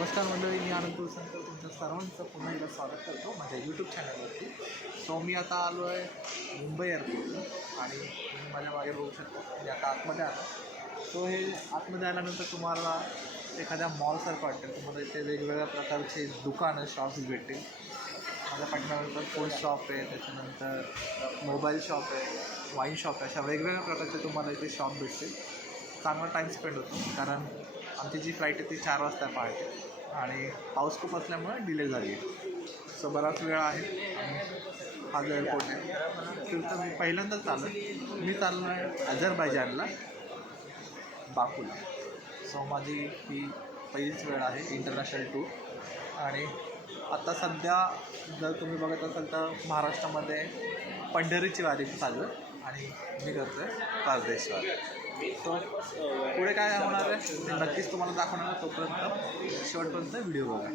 नमस्कार मंडळी, मी आनंद कुलशंकर तुमच्या सर्वांचं पुन्हा एकदा स्वागत करतो माझ्या यूट्यूब चॅनलवरती. सो मी आता आलो आहे मुंबई एअरपोर्टला आणि तुम्ही माझ्या मागे बघू शकता. मी आता आतमध्ये आलो. सो हे आतमध्ये आल्यानंतर तुम्हाला एखाद्या मॉलसारखं वाटेल. तुम्हाला इथे वेगवेगळ्या प्रकारचे दुकानं शॉप्स भेटतील. माझ्या पाठीमागेनंतर फूड शॉप आहे, त्याच्यानंतर मोबाईल शॉप आहे, वाईन शॉप आहे. अशा वेगवेगळ्या प्रकारचे तुम्हाला इथे शॉप भेटतील. चांगला टाईम स्पेंड होतो कारण आमची जी फ्लाईट आहे ती 4 वाजता पहाटे आणि पाऊस खूप असल्यामुळे डिले झाली आहे. सो बराच वेळ आहे आणि हा जो एअरपोर्ट आहे तर मी पहिल्यांदाच चाललो आहे. मी चाललो आहे अझरबैजानला, बाकूला. सो माझी ही पहिलीच वेळ आहे इंटरनॅशनल टूर. आणि आता सध्या जर तुम्ही बघत असाल तर महाराष्ट्रामध्ये पंढरीची वारी चालू आहे आणि मी करतो आहे परदेशवारी. सो पुढे काय होणार आहे ते नक्कीच तुम्हाला दाखवणार. तोपर्यंत शेवटपर्यंत व्हिडिओ बघा.